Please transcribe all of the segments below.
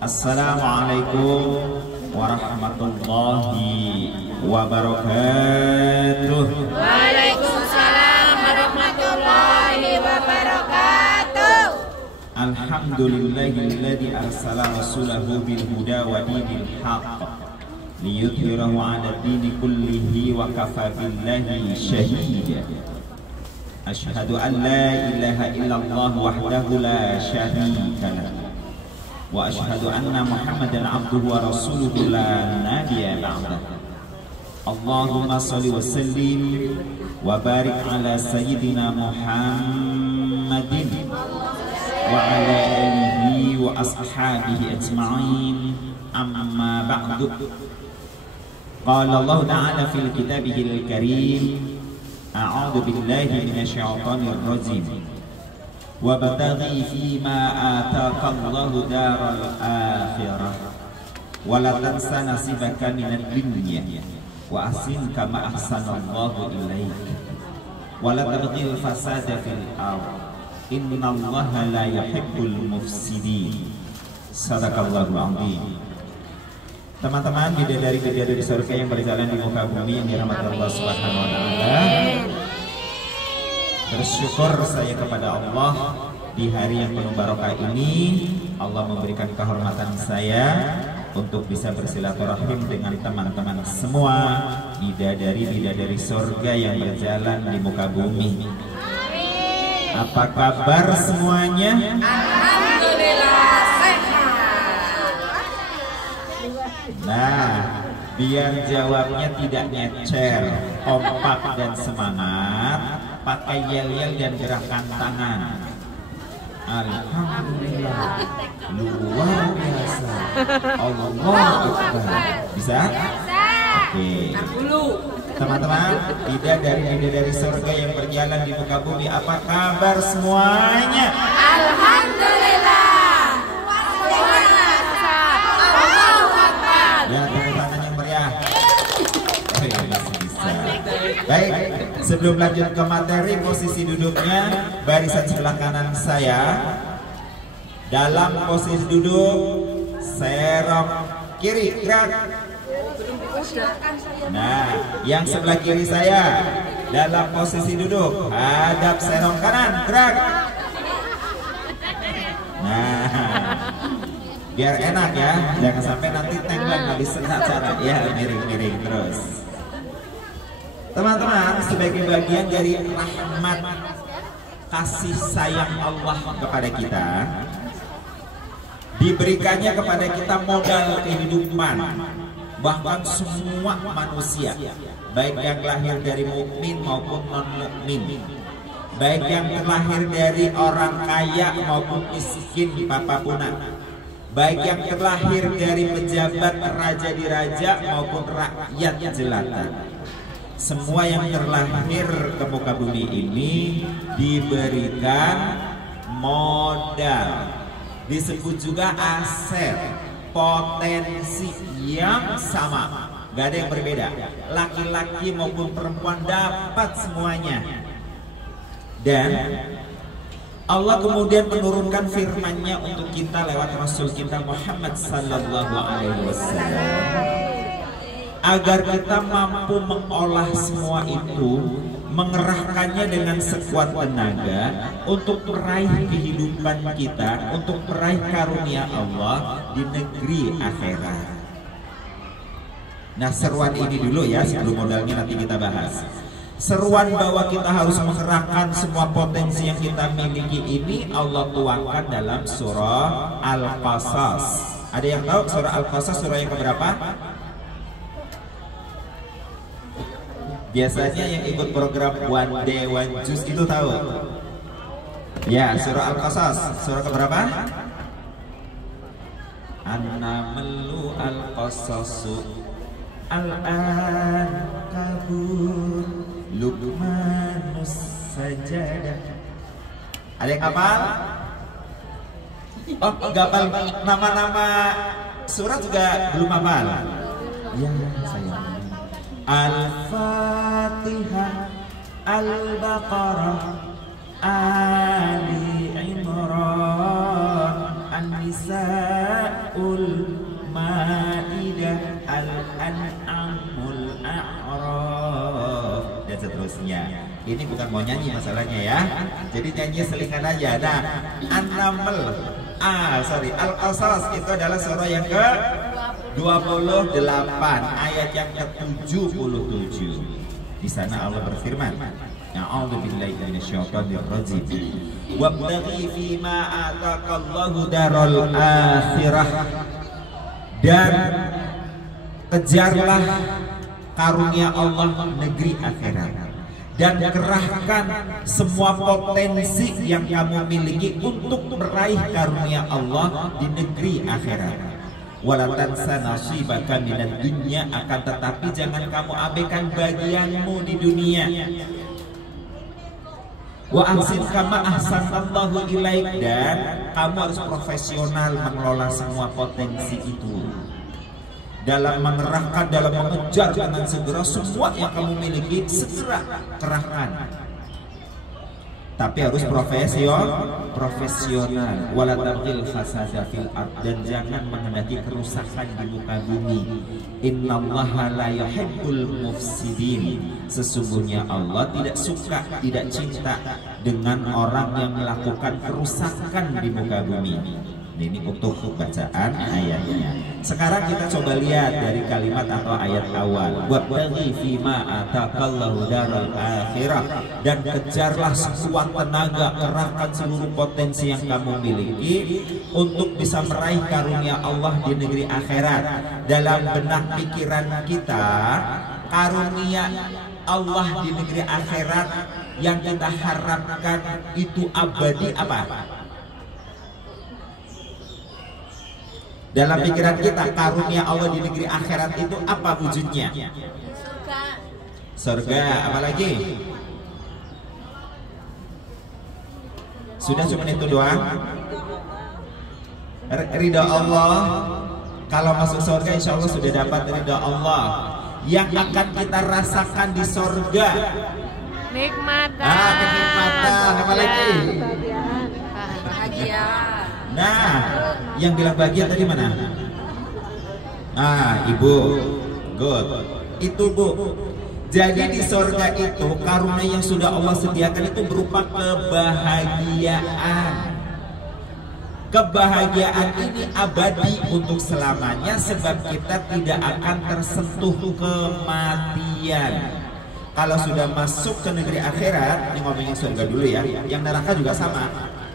Assalamualaikum warahmatullahi wabarakatuh. Waalaikumsalam warahmatullahi wabarakatuh. Alhamdulillahilladzi arsala rasulahu bil huda wa dinil haqq liyudhhirahu 'ala dini kullihi wa kafa billahi shahida. Asyhadu an la ilaha illallah wahdahu la syarika lahu wa asyhadu anna Muhammadan abduhu wa rasuluhu la nabiyya ba'dahu. Allahumma shalli wa sallim wa barik ala sayyidina Muhammadin wa ala alihi wa ashabihi ajma'in, amma ba'du. Qala Allah ta'ala fil kitabihil karim, a'udzu billahi minasyaitonir rajim. Wabtaghi fima ataka Allahu daral akhirah wa la tansa nasibaka minad dunya wa ahsin kama ahsanallahu ilaik wa la tabghil fasada fil ardh innallaha la yuhibbul mufsidin. Sadaqallahul azim. Teman-teman, bidadari-bidadari surga yang berjalan di muka bumi yang dirahmati Allah Subhanahu wa taala, bersyukur saya kepada Allah di hari yang penuh barokah ini. Allah memberikan kehormatan saya untuk bisa bersilaturahim dengan teman-teman semua bidadari-bidadari surga yang berjalan di muka bumi. Apa kabar semuanya? Alhamdulillah sehat. Nah, biar jawabnya tidak nyecer, kompak dan semangat, pakai yel-yel dan gerakan tangan. Alhamdulillah, luar biasa. Allahu Akbar. Bisa? Oke. Teman-teman, bidadari surga yang berjalan di muka bumi, apa kabar semuanya? Alhamdulillah. Allahu Akbar. Ya, tepuk tangan yang meriah. Oh, ya, masih bisa. Baik, sebelum lanjut ke materi, posisi duduknya barisan sebelah kanan saya. Dalam posisi duduk, serong kiri, gerak. Nah, yang sebelah kiri saya dalam posisi duduk, hadap serong kanan, gerak. Nah, biar enak ya, jangan sampai nanti tenggelam habis acara ya, miring-miring terus. Teman-teman, sebagai bagian dari rahmat kasih sayang Allah kepada kita, diberikannya kepada kita modal kehidupan. Bahkan semua manusia, baik yang lahir dari mukmin maupun non mukmin, baik yang terlahir dari orang kaya maupun miskin apapun, baik yang terlahir dari pejabat raja di raja maupun rakyat jelata, semua yang terlahir ke muka bumi ini diberikan modal, disebut juga aset, potensi yang sama, gak ada yang berbeda. Laki-laki maupun perempuan dapat semuanya. Dan Allah kemudian menurunkan firman-Nya untuk kita lewat Rasul kita Muhammad sallallahu alaihi wasallam, agar kita mampu mengolah semua itu, mengerahkannya dengan sekuat tenaga untuk meraih kehidupan kita, untuk meraih karunia Allah di negeri akhirat. Nah, seruan ini dulu ya, sebelum modalnya nanti kita bahas. Seruan bahwa kita harus mengerahkan semua potensi yang kita miliki ini Allah tuangkan dalam surah Al-Qasas. Ada yang tahu surah Al-Qasas surah yang keberapa? Biasanya yang ikut program One Day One Juice itu tahu. Ya, surah Al-Qasas surah keberapa? An-Namlu Al-Qasasu Al-An Kabur Luqmanus Sajadah. Ada yang hafal? Oh, enggak hafal nama-nama surat juga belum hafal. Ya, saya Al-Fatihah, Al-Baqarah, Ali Imran, seterusnya. Ini bukan mau nyanyi masalahnya ya. Jadi nyanyi selingan aja. Nah, Al-Qasas itu adalah surah yang ke 28 ayat yang ke-77. Di sana Allah berfirman, A'udzubillahi minasyaitonir rajim. Wabtaghi fima ataqallahu daral akhirah. Dan kejarlah karunia Allah negeri akhirat. Dan kerahkan semua potensi yang kamu miliki untuk meraih karunia Allah di negeri akhirat. Wala tansa nasibaka minad dunya, akan tetapi jangan kamu abaikan bagianmu di dunia. Wa ahsin kama ahsanallahu ilaik, dan kamu harus profesional mengelola semua potensi itu. Dalam mengerahkan, dalam mengejar dengan segera semua yang kamu miliki, segera kerahkan. Tapi harus profesional. Wala tabghil fasada fil ard, dan jangan menghendaki kerusakan di muka bumi. Innallaha la yuhibbul mufsidin. Sesungguhnya Allah tidak suka, tidak cinta dengan orang yang melakukan kerusakan di muka bumi. Ini untuk bacaan ayatnya. Sekarang kita coba lihat dari kalimat atau ayat awal. Wabtaghi fima ataqallahu daral akhirah, dan kejarlah sekuat tenaga, kerahkan seluruh potensi yang kamu miliki untuk bisa meraih karunia Allah di negeri akhirat. Dalam benak pikiran kita, karunia Allah di negeri akhirat yang kita harapkan itu abadi apa? Dalam pikiran kita, karunia Allah di negeri akhirat itu apa wujudnya? Surga. Apalagi? Sudah cuma itu doang? Ridha Allah. Kalau masuk surga insya Allah sudah dapat ridha Allah. Yang akan kita rasakan di surga, nikmatan. Kenikmatan. Apalagi? Bahagia. Nah, yang bilang bahagia tadi mana? Ibu. Good. Itu Bu. Jadi di surga itu karunia yang sudah Allah sediakan itu berupa kebahagiaan. Kebahagiaan ini abadi untuk selamanya, sebab kita tidak akan tersentuh kematian. Kalau sudah masuk ke negeri akhirat, ini ngomongin surga dulu ya. Yang neraka juga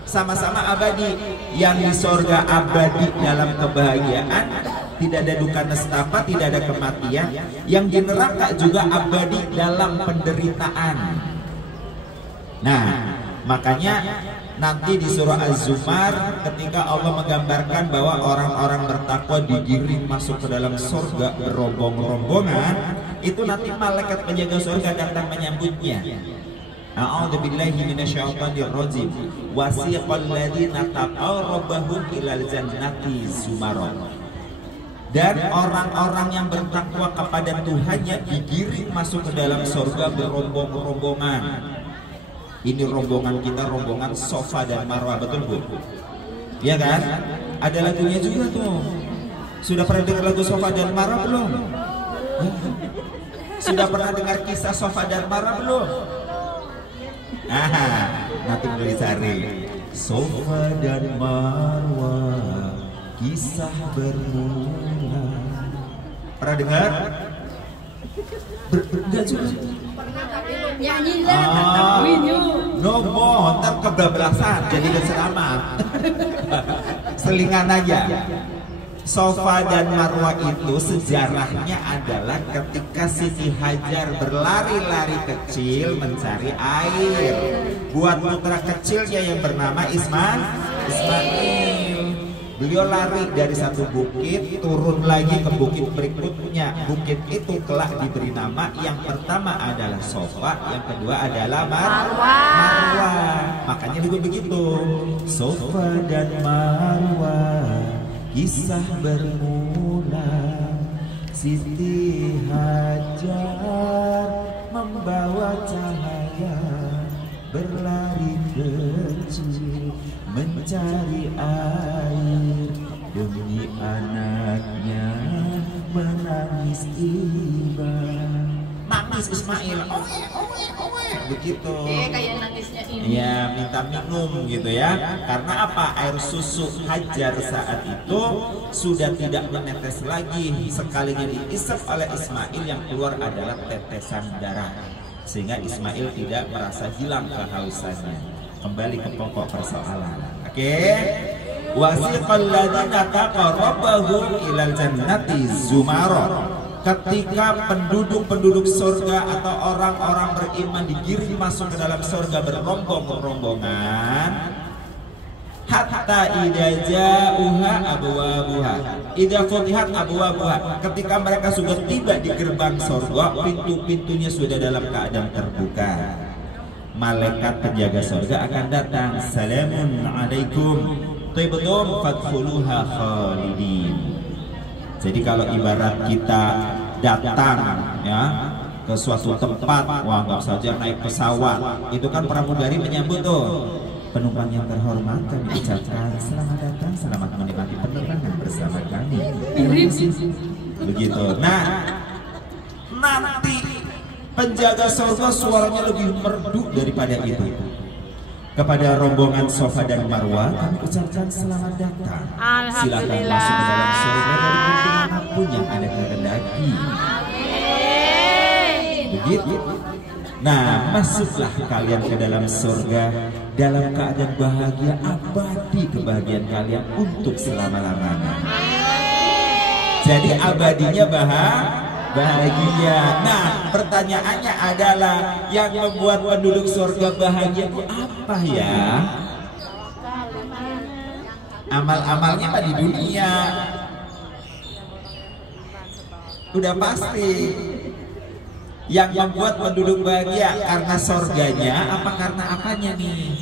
sama-sama abadi. Yang di surga abadi dalam kebahagiaan, tidak ada duka nestapa, tidak ada kematian. Yang di neraka juga abadi dalam penderitaan. Nah, makanya nanti di surah Az-Zumar ketika Allah menggambarkan bahwa orang-orang bertakwa digiring masuk ke dalam surga berombong-rombongan, itu nanti malaikat penjaga surga datang menyambutnya. A'udzubillahi minasyaitonir rajim. Wasiqal ladzina taqaw rabbahum ilal jannati zumara. Dan orang-orang yang bertakwa kepada Tuhannya digiring masuk ke dalam surga berombong-rombongan. Ini rombongan kita, rombongan Safa dan Marwah, betul Bu? Iya kan? Ada lagunya juga tuh. Sudah pernah dengar lagu Safa dan Marwah belum? Sudah pernah dengar kisah Safa dan Marwah belum? Nanti boleh dicari. Safa dan Marwah, kisah bermula. Pernah dengar? Enggak juga. Nyanyi lah, no, ntar kebablasan jadi keselamat. Selingan aja. Safa dan Marwah itu sejarahnya adalah ketika Siti Hajar berlari-lari kecil mencari air buat putra kecilnya yang bernama Ismail. Beliau lari dari satu bukit turun lagi ke bukit berikutnya. Bukit itu kelak diberi nama, yang pertama adalah Safa, yang kedua adalah Marwah. Makanya juga begitu. Safa dan Marwah, kisah bermula. Siti Hajar membawa cahaya, berlari kecil mencari air demi anaknya menangis tiba. nangis Ismail, begitu. Kayak nangisnya ini. Ya, minta minum gitu ya. Karena apa? Air susu Hajar saat itu sudah tidak menetes lagi. Sekalinya diisap oleh Ismail, yang keluar adalah tetesan darah, sehingga Ismail tidak merasa hilang kehausannya. Kembali ke pokok persoalan. Oke. Wasiqal ladzina taqarrabu ilal jannati zumara. Ketika penduduk-penduduk surga atau orang-orang beriman digiring masuk ke dalam surga berombong-rombongan, hatta idza ja'uha abwabuha, idza futihat abwabuha, ketika mereka sudah tiba di gerbang surga, pintu-pintunya sudah dalam keadaan terbuka. Malaikat penjaga surga akan datang, salamun alaikum tibtum fadkhuluha khalidin. Jadi kalau ibarat kita datang ya ke suatu tempat, wah nggak saja naik pesawat, itu kan pramugari menyambut tuh penumpang yang terhormat, kami ucapkan selamat datang, selamat menikmati penerbangan bersama kami. Begitu. Nah, nanti penjaga surga suaranya lebih merdu daripada itu. Kepada rombongan Safa dan Marwah kami ucapkan selamat datang. Silakan masuk ke dalam surga dari pintu manapun yang ada kehendaki. Begitu. Nah, masuklah kalian ke dalam surga dalam keadaan bahagia abadi, kebahagiaan kalian untuk selama-lamanya. Jadi abadinya bahagia. Nah, pertanyaannya adalah yang membuat penduduk surga bahagia itu apa ya? Amal-amalnya mah di dunia. Udah pasti. Yang membuat penduduk bahagia karena surganya apa karena apanya nih?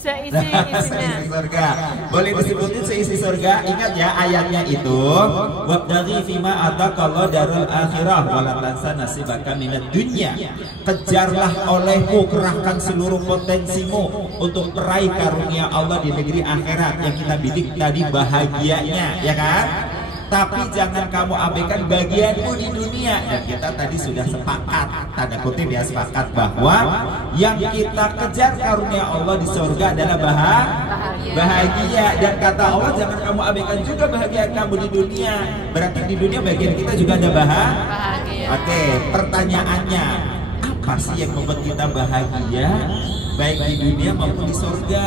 Seisi surga. Boleh disebutin seisi surga. Ingat ya ayatnya itu, wabtaghi fima ataqallahu darul akhirah wala tansa nasibaka minad dunya. Kejarlah olehmu, kerahkan seluruh potensimu untuk meraih karunia Allah di negeri akhirat yang kita bidik tadi bahagianya, ya kan? Tapi jangan kamu abaikan bagianmu di dunia. Dan kita tadi sudah sepakat, tanda kutip ya, sepakat bahwa yang kita kejar karunia Allah di surga adalah bahagia. Dan kata Allah jangan kamu abaikan juga bahagia kamu di dunia. Berarti di dunia bagian kita juga ada bahagia. Oke, pertanyaannya, apa sih yang membuat kita bahagia baik di dunia maupun di surga?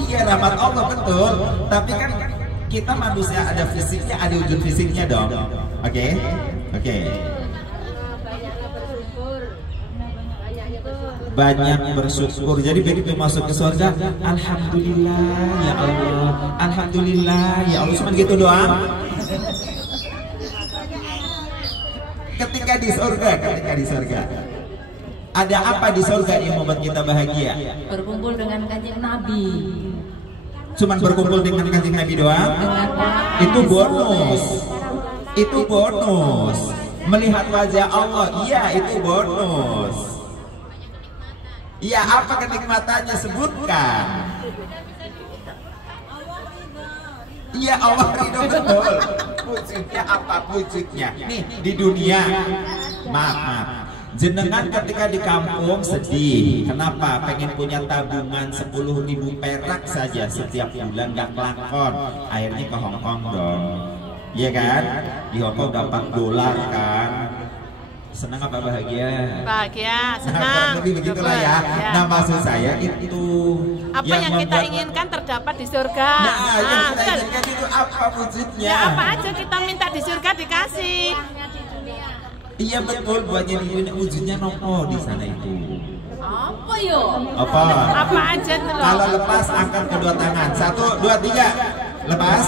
Iya, rahmat Allah, betul. Tapi kan kita manusia ada fisiknya, ada wujud fisiknya dong. Oke. Banyak bersyukur. Jadi begitu masuk ke surga, alhamdulillah ya Allah, alhamdulillah ya Allah, cuma gitu doang. Ketika di surga, ada apa di surga yang membuat kita bahagia? Berkumpul dengan Kanjeng Nabi. Cuman berkumpul dengan Kanjeng Nabi doang? Itu bonus. Itu bonus. Melihat wajah Allah, iya itu bonus. Iya, apa kenikmatannya, sebutkan. Iya, Allah ridho, betul. Wujudnya apa wujudnya? Nih di dunia, maaf. Jenengan ketika di kampung sedih. Kenapa? Pengen punya tabungan 10.000 perak saja setiap bulan, gak kelakon. Akhirnya ke Hongkong dong. Iya kan? Di Hongkong dapat dolar kan. Senang apa bahagia? Bahagia, senang. Lebih begitulah ya. Nah, maksud saya itu apa yang kita inginkan terdapat di surga. Nah, yang kita inginkan itu apa wujudnya? Ya apa aja kita minta di surga dikasih. Iya betul, buatnya di dunia wujudnya nopo di sana itu. Apa yo? Apa? Apa aja tuh? Kalau lepas angkat kedua tangan. 1, 2, 3. Lepas.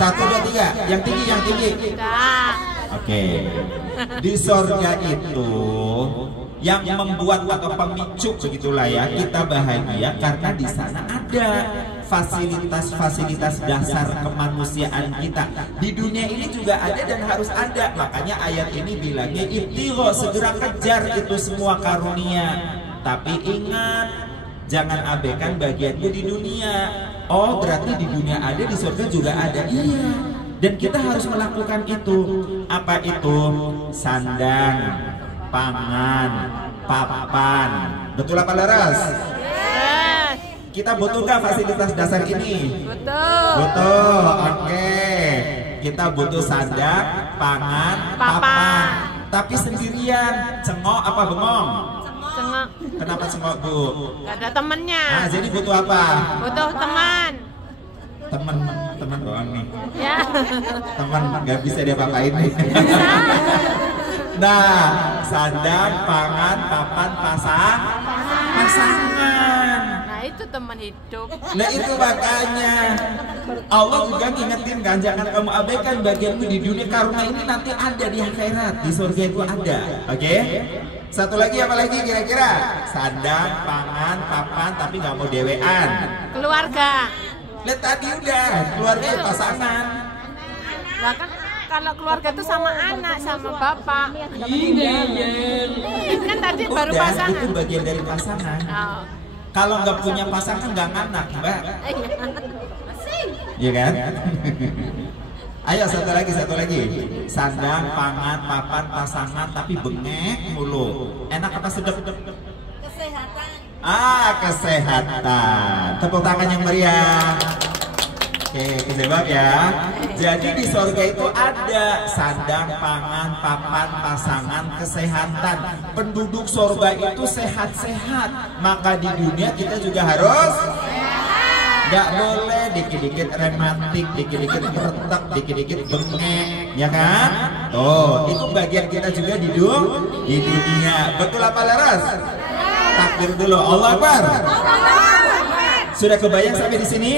1, 2, 3. Yang tinggi. Nah. Oke. Di surga itu yang membuat atau pemicu begitulah ya kita bahagia karena di sana ada fasilitas-fasilitas dasar kemanusiaan kita. Di dunia ini juga ada dan harus ada. Makanya ayat ini bilangnya ibtigho, segera kejar itu semua karunia. Tapi ingat, jangan abaikan bagianmu di dunia. Oh, berarti di dunia ada, di surga juga ada. Iya. Dan kita harus melakukan itu. Apa itu? Sandang, pangan, papan. Betul apa laras? Yes. Kita butuh nggak fasilitas dasar ini? Betul. Betul. Oke. Kita butuh sandang, pangan, papan. Tapi sendirian. Cengok apa bengong? Cengok. Kenapa cengok, Bu? Gak ada temennya. Nah, jadi butuh apa? Butuh teman. Teman doang nih. Ya. Teman nggak bisa dia papain nih. Nah, sandang, pangan, papan, pasangan. Nah itu teman hidup. Nah itu makanya Allah juga ngingetin kan, jangan kamu abaikan bagianmu di dunia, karena ini nanti ada di akhirat, di surga itu ada. Oke? Satu lagi apa lagi kira-kira? Sandang, pangan, papan, tapi nggak mau dewean. Keluarga. Lihat tadi udah keluarga pasangan. Lah kan kalau keluarga itu sama anak, sama bapak. Ini kan tadi baru Udah, pasangan. itu bagian dari pasangan. Oh. Kalau nggak punya pasangan nggak nganak, Mbak. Iya kan? Ayo satu lagi. Sandang, pangan, papan, pasangan, tapi bengek mulu. Enak apa sedap? Kesehatan. Kesehatan. Tepuk tangan yang meriah. Oke, kejawab ya. Jadi di surga itu ada sandang, pangan, papan, pasangan, kesehatan. Penduduk surga itu sehat-sehat. Maka di dunia kita juga harus nggak boleh dikit-dikit rematik, dikit-dikit retak, dikit-dikit bengek, ya kan? Tuh, itu bagian kita juga di dunia. Betul apa laras? Takbir dulu, Allah Akbar. Sudah kebayang sampai di sini?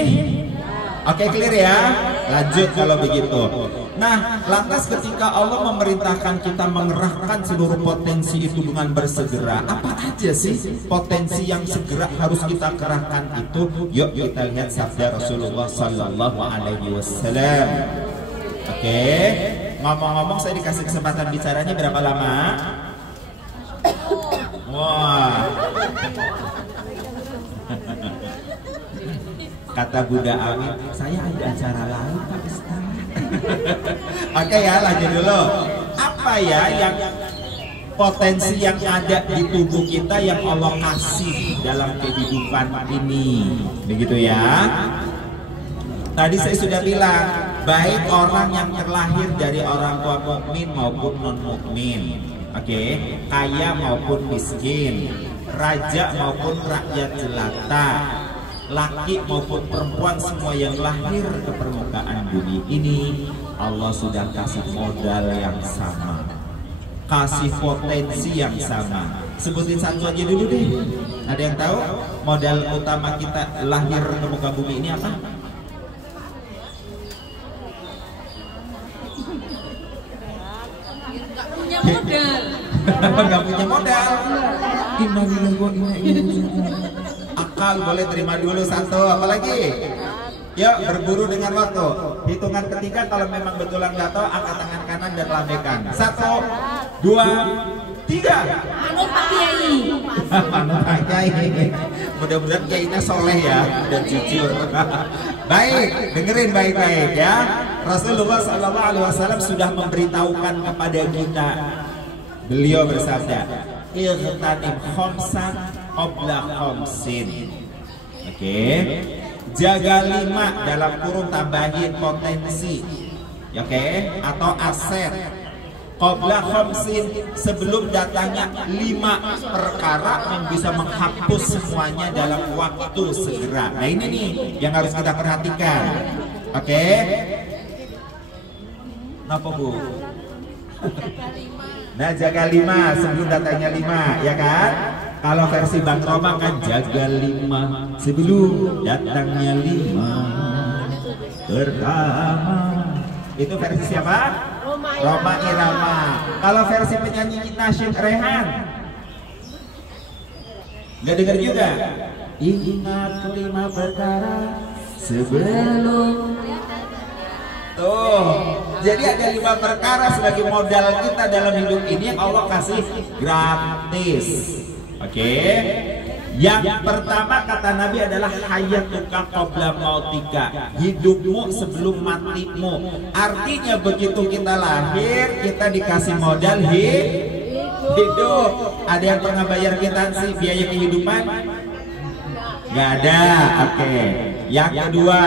Oke, clear ya. Lanjut kalau begitu. Nah, lantas ketika Allah memerintahkan kita mengerahkan seluruh potensi itu dengan bersegera, apa aja sih potensi yang segera harus kita kerahkan itu? Yuk kita lihat sabda Rasulullah Sallallahu Alaihi Wasallam. Oke, ngomong-ngomong saya dikasih kesempatan bicaranya berapa lama? Wah. Kata Bunda Amin, saya ada acara lain Pak Ustaz. Oke ya, lanjut dulu. Apa ya yang potensi yang ada di tubuh kita yang Allah kasih dalam kehidupan ini? Begitu ya. Tadi saya sudah bilang, baik orang yang terlahir dari orang tua mukmin maupun non mukmin. Oke, kaya maupun miskin, raja maupun rakyat jelata, laki maupun perempuan, semua yang lahir ke permukaan bumi ini Allah sudah kasih modal yang sama, kasih potensi yang sama. Sebutin satu aja dulu deh. Ada yang tahu modal utama kita lahir ke muka bumi ini apa? Nggak punya modal. Akal boleh terima dulu satu. Apalagi? Yuk berburu dengan waktu. Hitungan ketiga kalau memang betulan nggak tahu, angkat tangan kanan dan lambaikan. 1, 2, 3. Manut Pak Kiai. Manut Pak Kiai. Mudah-mudahan kiainya soleh ya dan jujur. Baik, dengerin baik-baik ya. Rasulullah SAW sudah memberitahukan kepada kita. Beliau bersabda, "Ightanim khamsan qabla khamsin." Oke. Jaga 5 dalam kurung tambahin potensi. Oke, atau aset. Qabla khamsin, sebelum datangnya 5 perkara yang bisa menghapus semuanya dalam waktu segera. Nah ini nih yang harus kita perhatikan. Oke. Kenapa Bu? Nah jaga 5 sebelum datangnya 5, ya kan? Kalau versi Bang Roma kan jaga 5 sebelum datangnya 5 pertama. Itu versi siapa? Roma Irama. Kalau versi penyanyi nasyid Rehan, nggak dengar juga. Ingat 5 perkara sebelum. Tuh, jadi ada 5 perkara sebagai modal kita dalam hidup ini yang Allah kasih gratis. Oke. Yang pertama kata Nabi adalah hayatuka qabla mautika, hidupmu sebelum matimu. Artinya begitu kita lahir, kita dikasih modal hidup. Ada yang pernah bayar kwitansi biaya kehidupan? Gak ada. Oke. Yang kedua,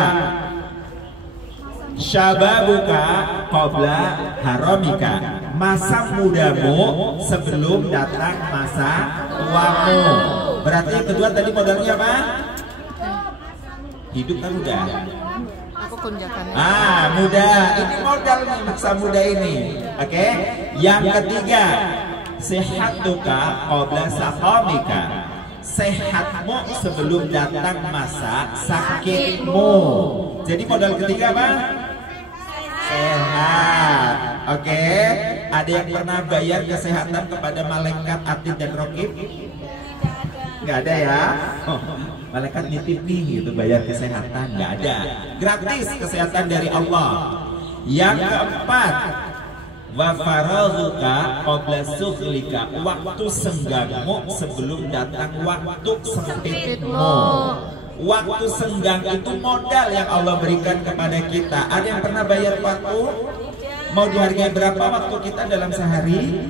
syababuka qabla haramika, masa mudamu sebelum datang masa tuamu. Berarti yang kedua tadi modalnya apa? Hidup kan muda. Aku kunjakan. Muda. Ini modal nih masa muda ini. Oke. Yang ketiga, sehatuka qabla saqamika, sehatmu sebelum datang masa sakitmu. Jadi modal ketiga apa? Sehat. Oke. Ada yang pernah bayar kesehatan kepada malaikat atid dan raqib? Nggak ada ya. Malaikat nitip nih gitu bayar kesehatan. Nggak ada. Gratis kesehatan dari Allah. Yang keempat, wa faraghuka qabla sughlika, waktu senggangmu sebelum datang waktu sempitmu. Waktu senggang itu modal yang Allah berikan kepada kita. Ada yang pernah bayar waktu? Mau dihargai berapa waktu kita dalam sehari?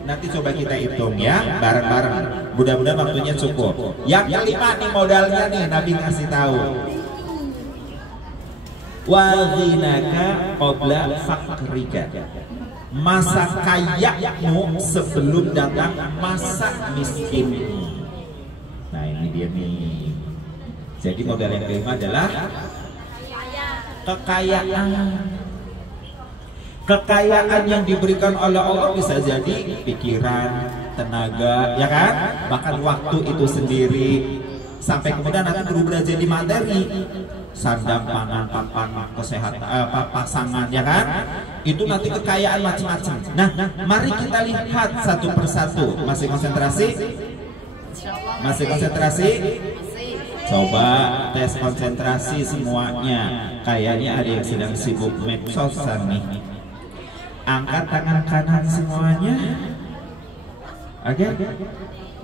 Nanti coba kita hitung ya, bareng-bareng. Mudah-mudahan waktunya cukup. Yang kelima nih modalnya nih, Nabi kasih tahu. Wa ghinaka qabla fakrika, masa kayamu sebelum datang masa miskinmu. Nah ini dia nih. Jadi modal yang kelima adalah kekayaan. Kekayaan yang diberikan oleh Allah bisa jadi pikiran, tenaga, ya kan? Bahkan waktu itu sendiri. Sampai kemudian nanti berubah jadi materi. Sandang, pangan, papan, kesehatan, pasangan, ya kan? Itu nanti kekayaan macam-macam. Nah, mari kita lihat satu persatu. Masih konsentrasi? Masih konsentrasi? Coba tes konsentrasi semuanya. Kayaknya ada yang sedang sibuk medsosan nih. Angkat tangan kanan semuanya. Oke.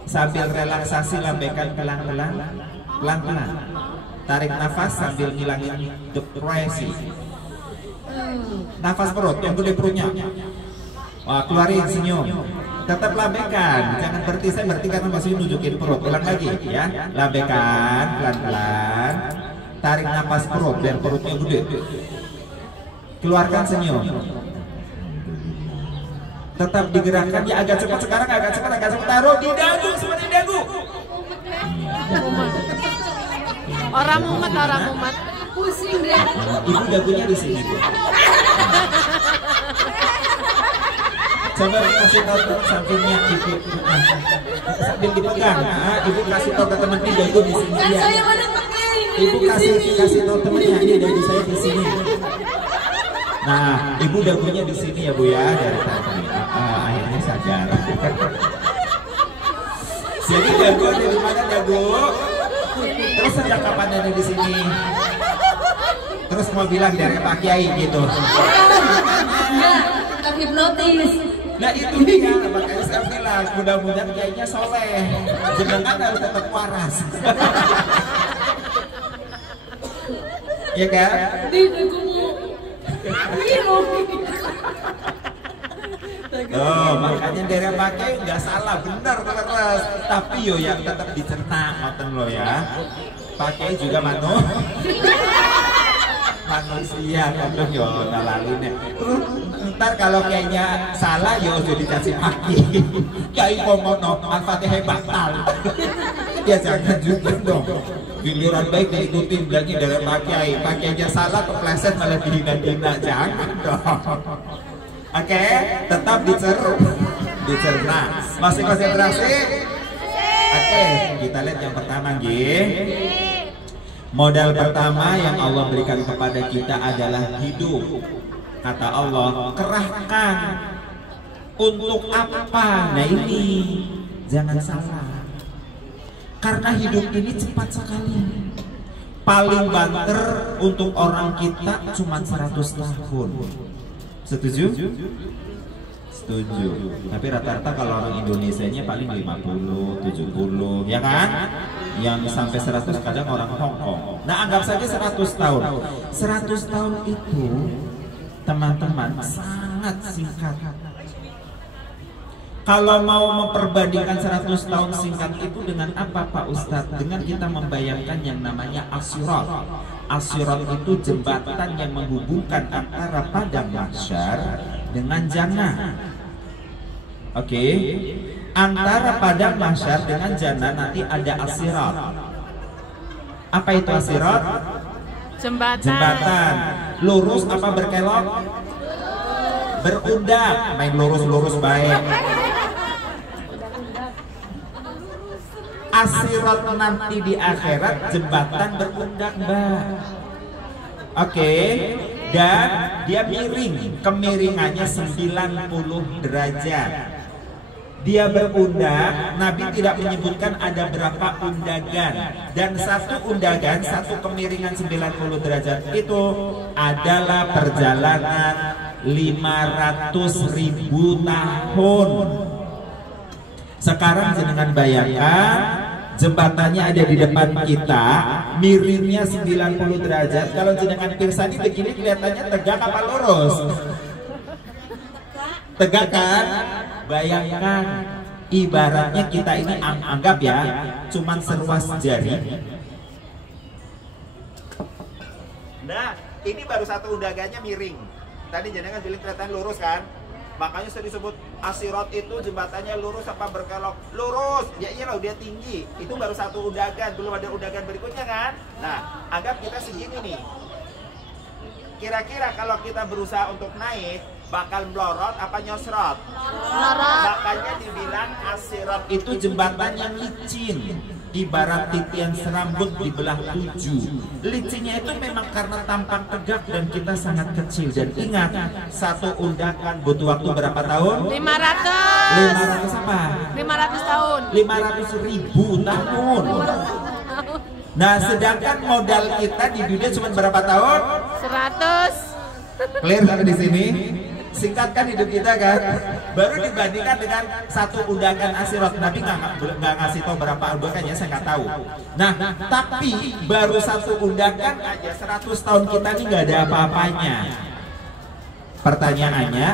Sambil relaksasi lambaikan pelan-pelan. Pelan-pelan. Tarik nafas sambil ngilangin depresi. Nafas perut, yang gede perutnya. Wah, keluarin senyum. Tetap lambaikan, jangan berhenti. Saya berhenti karena masih nunjukin perut. Ulang lagi ya. Lambaikan pelan-pelan. Tarik nafas perut biar perutnya gede. Keluarkan senyum. Tetap digerakkan ya, agak cepat sekarang, agak cepat. Taruh di dagu, semua di dagu. Orang mumet. Pusing dia. Ibu dagunya di sini. Coba kasih tahu sampingnya ibu. Sambil dipegang, ibu kasih tahu ke teman di dagu di sini ya. Ibu kasih tahu temannya, ini dagu saya di sini. Nah, ibu dagunya di sini ya Bu ya, dari tadi. Akhirnya sadar. Jadi dagu ada di mana dagu? Terus sejak kapan ada di sini? Terus mau bilang dari Pak Kiai gitu. Enggak, terhipnotis. Nah itu dia, makanya saya bilang mudah-mudahan kiainya soleh. Jenengan harus tetap waras. Ya kan? Di dagumu. Oh, makanya dari pakai nggak salah, benar terus. Tapi yo yang tetap dicerna, ngoten lo ya. Pakai juga manusia kan yo nalalune. Terus ntar kalau kayaknya salah yo udah dikasih maki. Kiai ngomong Al-Fatihah batal. Ya jangan juga dong. Giliran baik diikuti bilangnya dari pakainya salah kepleset malah dihina-hina, jangan dong. Oke, tetap dicerna. Masih konsentrasi? Oke, kita lihat yang pertama nggih. Modal pertama yang Allah berikan kepada kita adalah hidup. Kata Allah, kerahkan untuk apa? Nah ini jangan salah. Karena hidup ini cepat sekali. Paling banter untuk orang kita cuma 100 tahun. Setuju? Setuju. Tapi rata-rata kalau orang Indonesianya paling 50, 70, ya kan? yang sampai 100 kadang orang Hongkong. Nah anggap saja 100 tahun. 100 tahun itu teman-teman sangat singkat. Kalau mau memperbandingkan 100 tahun singkat itu dengan apa Pak Ustadz? Dengan kita membayangkan yang namanya as-sirat. As-sirat itu jembatan yang menghubungkan antara padang mahsyar dengan jannah. Oke, antara padang mahsyar dengan jannah nanti ada as-sirat. Apa itu as-sirat? Jembatan. Lurus apa berkelok? Berundak. Main lurus-lurus baik. As-sirat nanti di akhirat jembatan berundak, Mbak. Oke. Dan dia miring, kemiringannya 90 derajat. Dia berundak, Nabi tidak menyebutkan ada berapa undagan. Dan satu undagan, satu kemiringan 90 derajat itu adalah perjalanan 500.000 tahun. Sekarang jangan bayangkan jembatannya ada di depan kita, miringnya 90 derajat. Kalau jenengan pirsani begini kelihatannya tegak apa lurus? Tegak kan? Bayangkan, ibaratnya kita ini anggap ya, cuman seruas jari. Nah, ini baru satu undagannya miring. Tadi jenengan bilang kelihatan lurus kan? Makanya sudah disebut as-sirat itu jembatannya lurus apa berkelok? Lurus. Ya iyalah dia tinggi. Itu baru satu undagan, belum ada undagan berikutnya kan? Nah, anggap kita segini nih. Kira-kira kalau kita berusaha untuk naik, bakal melorot apa nyosrot? Melorot. Makanya dibilang as-sirat itu jembatan yang licin. Ibarat titian serambut dibelah 7. Licinnya itu memang karena tampak tegak dan kita sangat kecil. Dan ingat, satu undakan butuh waktu berapa tahun? 500 apa? 500 tahun. 500.000 tahun. Nah, sedangkan modal kita di dunia cuma berapa tahun? 100. Clear sampai di sini? Singkatkan hidup kita kan? Baru dibandingkan dengan satu undakan as-sirat. Nabi nggak ngasih tahu berapa undakannya, saya nggak tahu. Nah, tapi baru satu undakan aja 100 tahun kita ini nggak ada apa-apanya. Pertanyaannya,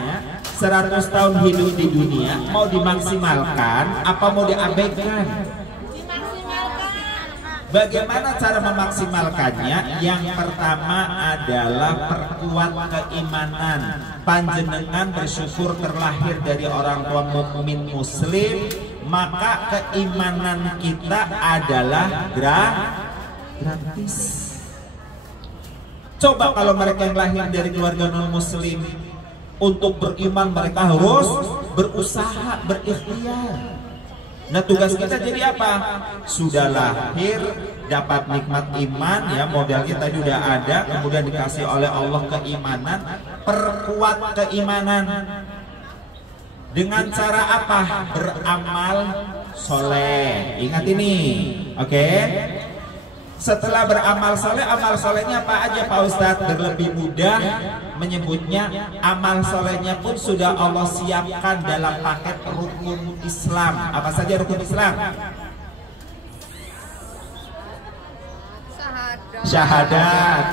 100 tahun hidup di dunia mau dimaksimalkan apa mau diabaikan? Bagaimana cara memaksimalkannya? Yang pertama adalah perkuat keimanan. Panjenengan bersyukur terlahir dari orang tua mukmin muslim, maka keimanan kita adalah gratis. Coba kalau mereka yang lahir dari keluarga non muslim, untuk beriman mereka harus berusaha, berikhtiar. Nah, tugas kita jadi apa? Sudah lahir, dapat nikmat iman, ya modalnya tadi udah ada, kemudian dikasih oleh Allah keimanan, perkuat keimanan. Dengan cara apa? Beramal soleh. Ingat ini, oke? Setelah beramal soleh, amal solehnya apa aja Pak Ustadz? Berlebih mudah menyebutnya, amal solehnya pun sudah Allah siapkan dalam paket rukun Islam. Apa saja rukun Islam? Syahadat,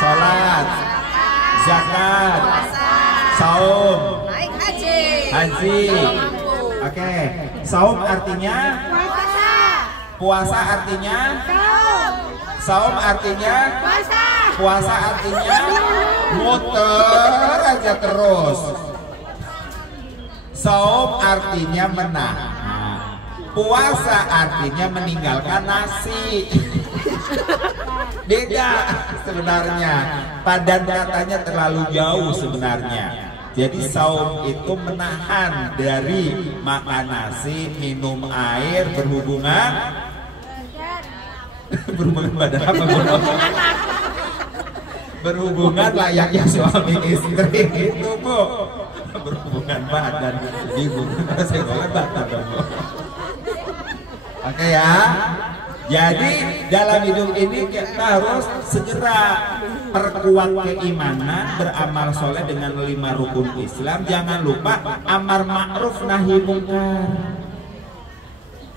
sholat, zakat, saum, haji. Oke, saum artinya puasa, artinya saum artinya puasa, artinya muter aja terus. Saum artinya menahan, puasa artinya meninggalkan nasi. Beda sebenarnya, padan katanya terlalu jauh sebenarnya. Jadi saum itu menahan dari makan nasi, minum air, berhubungan badan apa? Berhubungan layaknya suami istri itu, Bu. Berhubungan badan, ibu berhubungan badan dong, Bu. Oke ya. Jadi dalam hidup ini kita harus segera perkuat keimanan, beramal soleh dengan 5 rukun Islam. Jangan lupa amar ma'ruf nahi mungkar.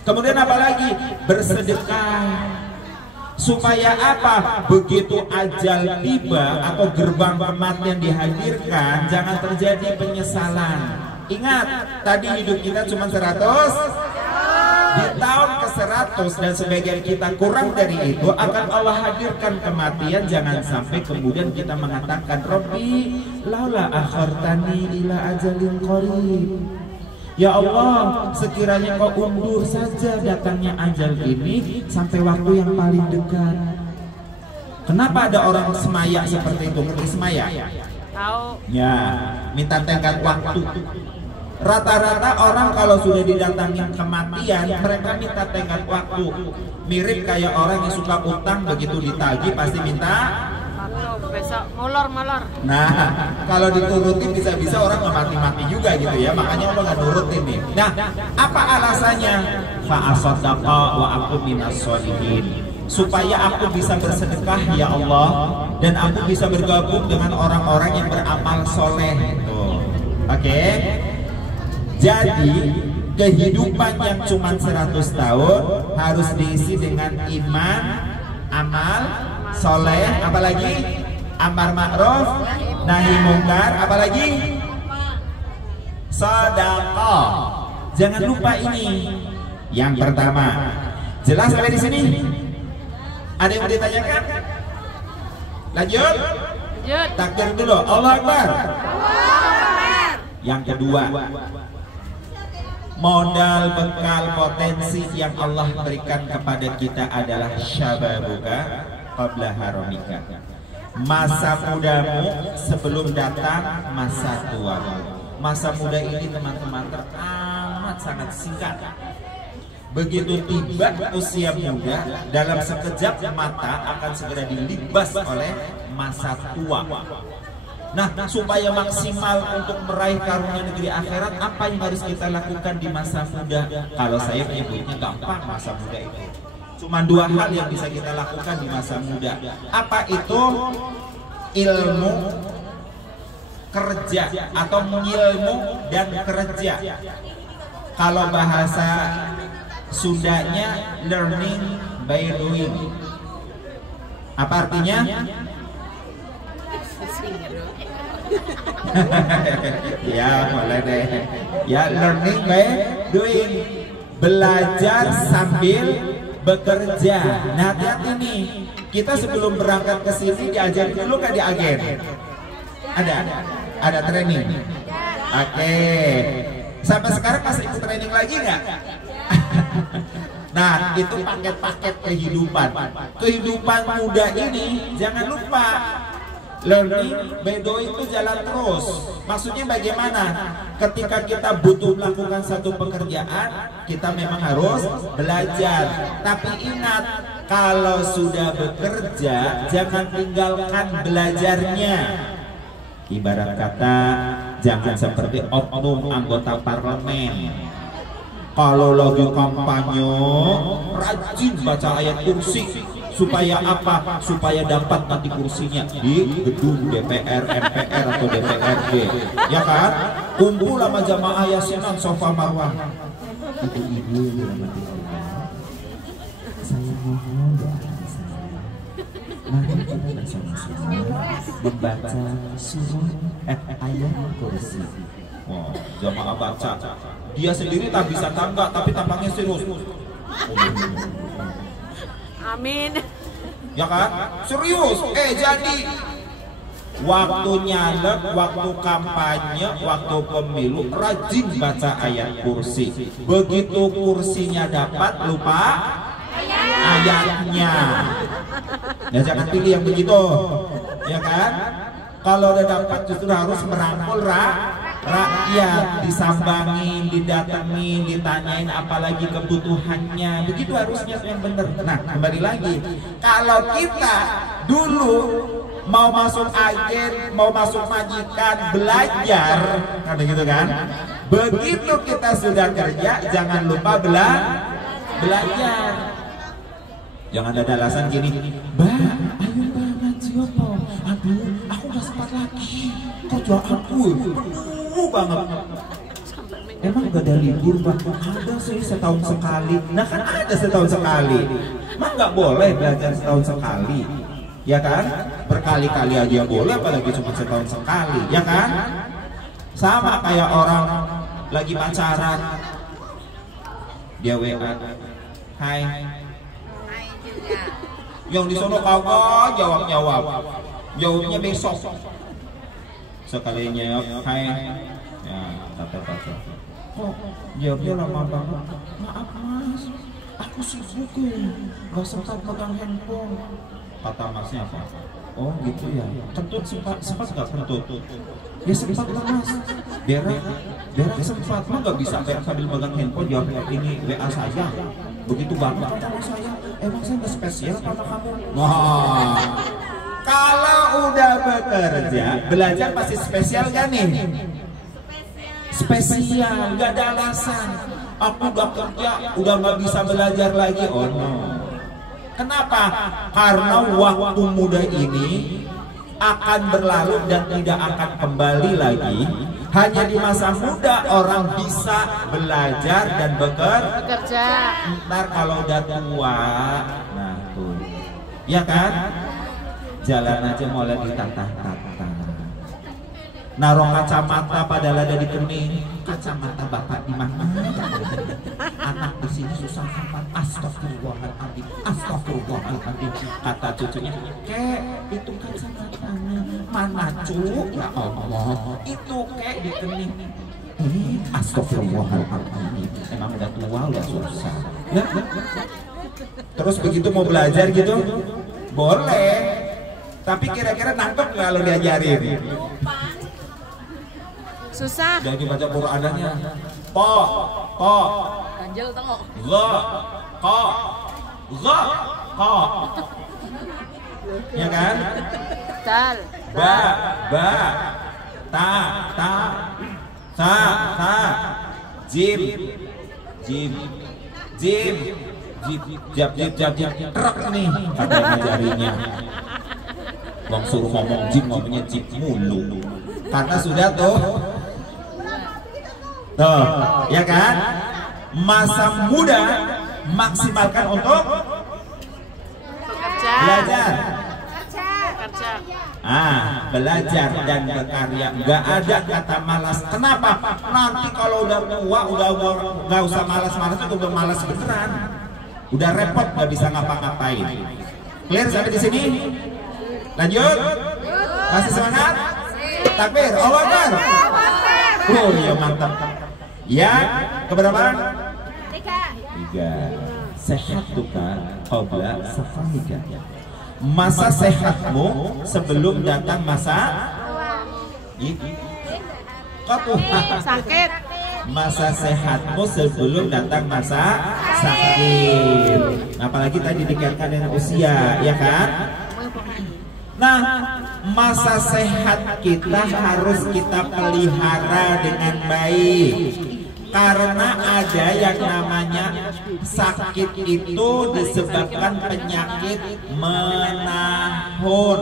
Kemudian apa lagi? Bersedekah. Supaya apa? Begitu ajal tiba atau gerbang kematian dihadirkan, jangan terjadi penyesalan. Ingat, tadi hidup kita cuma 100. Di tahun ke-100 dan sebagian kita kurang dari itu, akan Allah hadirkan kematian. Jangan sampai kemudian kita mengatakan, Rabbi laula akhartani ila ajalin qarib. Ya Allah, sekiranya kau undur saja datangnya ajal ini sampai waktu yang paling dekat. Kenapa ada orang semaya seperti itu? Ngerti semaya? Tahu. Ya, minta tenggat waktu. Rata-rata orang kalau sudah didatangi kematian, mereka minta tenggat waktu. Mirip kayak orang yang suka utang, begitu ditagih pasti minta Waktu besok molor. Nah, kalau diturutin bisa-bisa orang nggak mati-mati juga gitu ya. Makanya Allah nggak nurutin nih. Nah, apa alasannya? Fa'asaddaqa wa aku minas sholihin. Supaya aku bisa bersedekah ya Allah, dan aku bisa bergabung dengan orang-orang yang beramal soleh. Oke. Jadi kehidupan yang cuma 100 tahun harus diisi dengan iman, amal soleh, apalagi amar ma'ruf, nahi mungkar, apalagi sedekah. Jangan lupa ini. Yang pertama. Jelas sampai di sini? Ada yang mau ditanyakan? Lanjut. Takbir dulu. Allahu Akbar. Yang kedua, modal bekal potensi yang Allah berikan kepada kita adalah syababuka qabla haramika. Masa mudamu sebelum datang masa tuamu. Masa muda ini teman-teman teramat sangat singkat. Begitu tiba usia muda, dalam sekejap mata akan segera dilibas oleh masa tua. Nah, supaya maksimal untuk meraih karunia negeri akhirat, apa yang harus kita lakukan di masa muda? Kalau saya menyebutnya gampang masa muda itu. Cuma 2 hal yang bisa kita lakukan di masa muda. Apa itu? Ilmu, kerja, atau ilmu dan kerja. Kalau bahasa Sundanya learning by doing. Apa artinya? Ya boleh deh. Ya learning by doing. Belajar sambil bekerja. Nah, hati-hati nih. Kita sebelum berangkat ke sini diajarin dulu kan di agen. Ada training. Oke. Sampai sekarang masih ikut training lagi nggak? Nah, itu paket-paket kehidupan. Kehidupan muda ini jangan lupa learning by doing itu jalan terus. Maksudnya bagaimana? Ketika kita butuh melakukan satu pekerjaan, kita memang harus belajar. Tapi ingat, kalau sudah bekerja, jangan tinggalkan belajarnya. Ibarat kata, jangan seperti oknum anggota parlemen. Kalau lagi kampanye, rajin baca ayat kursi. Supaya apa? Supaya dapat nanti kursinya di gedung DPR, MPR atau DPRD. Ya kan? Kumpul sama jamaah yasinan sofa marwah. Ibu-ibu yang dirahmati Allah, saya mohon doakan saya. Mari kita bersama-sama membaca surah ayat kursi. Wow, jamaah baca. Dia sendiri tak bisa tanggap, tapi tampaknya serius. Amin. Ya kan? Serius. Jadi waktu nyalek, waktu kampanye, waktu pemilu, rajin baca ayat kursi. Begitu kursinya dapat, lupa ayatnya. Ya jangan pilih yang begitu. Ya kan? Kalau udah dapat justru harus merangkul rakyat, disambangin, didatengin, ditanyain apalagi kebutuhannya. Begitu harusnya yang benar. Nah, kembali lagi, kalau kita dulu mau masuk agen, mau masuk majikan, belajar, kan begitu kan? Begitu kita sudah kerja, jangan lupa belajar. Jangan ada alasan gini, Mbak, ayo Mbak ngaji apa? Aduh, aku udah sempat lagi, kerjaanku penuh banget. emang gak ada libur Pak? Ada sih setahun sekali. Nah kan ada setahun sekali. Mah nggak boleh belajar setahun sekali, ya kan? Berkali-kali aja boleh, apalagi cuma setahun sekali, ya kan? Sama kayak orang lagi pacaran, dia WA, hai. Yang di sono kagak jawabnya besok. Sekalinya hai, ya kata pacar. Oh, jawabnya lama banget. Maaf mas, aku sibuk gak sempat pegang handphone. Kata masnya apa? Oh gitu ya. Kentut sempat gak kentut? Ya sempat lah mas. Berak sempat. Mah gak bisa berak sambil pegang handphone. Jawab ini WA saya. Begitu banget sama saya. Emang saya gak spesial sama kamu? Wah, kalau udah bekerja, belajar pasti spesial gak nih? Spesial, gak ada alasan. Aku udah kerja, udah gak bisa belajar lagi. Oh no. Kenapa? Karena waktu muda ini akan berlalu dan tidak akan kembali lagi. Hanya di masa muda orang bisa belajar dan bekerja. Ntar kalau udah tua, nah tuh, ya kan? Jalan aja mulai ditata-tata. Naruh kacamata padahal ada di kening. Kacamata bapak di mana? Anak di sini susah amat. Astagfirullahaladzim, astagfirullahaladzim. Kata cucunya, kek itu kacamatanya mana cu? Ya Allah, itu kek di kening. Astagfirullahaladzim. Emang udah tua udah susah. Ya? Terus begitu mau belajar gitu, boleh. Tapi kira-kira nangkep kalau diajarin? Susah. Jadi baca Qurannya. Po. Ganjel tengok. Ko. Ya kan? Dal. Ba. Ta. Sa. Jim. Jab. Truk nih. Ada ngajarinya. Bang suruh ngomong jim, ngomongnya jim mulu. Karena sudah tuh, ya kan? Masa muda maksimalkan untuk Bekerja. belajar. Bekerja. Belajar dan berkarya. Gak ada kata malas. Kenapa? Nanti kalau udah tua, udah gak usah malas-malas, itu udah malas beneran. Udah repot, gak bisa ngapa-ngapain. Clear sampai di sini? Lanjut? Masih semangat? Takbir, Allah Akbar. Oh iya mantap. Ya, keberapa? 3. Sehattuka qabla safarika. Masa sehatmu sebelum datang masa Sakit. Masa sehatmu sebelum datang masa sakit. Apalagi tadi dikaitkan dengan usia, ya kan? Nah, masa sehat kita harus kita pelihara dengan baik. Karena ada yang namanya sakit itu disebabkan penyakit menahun.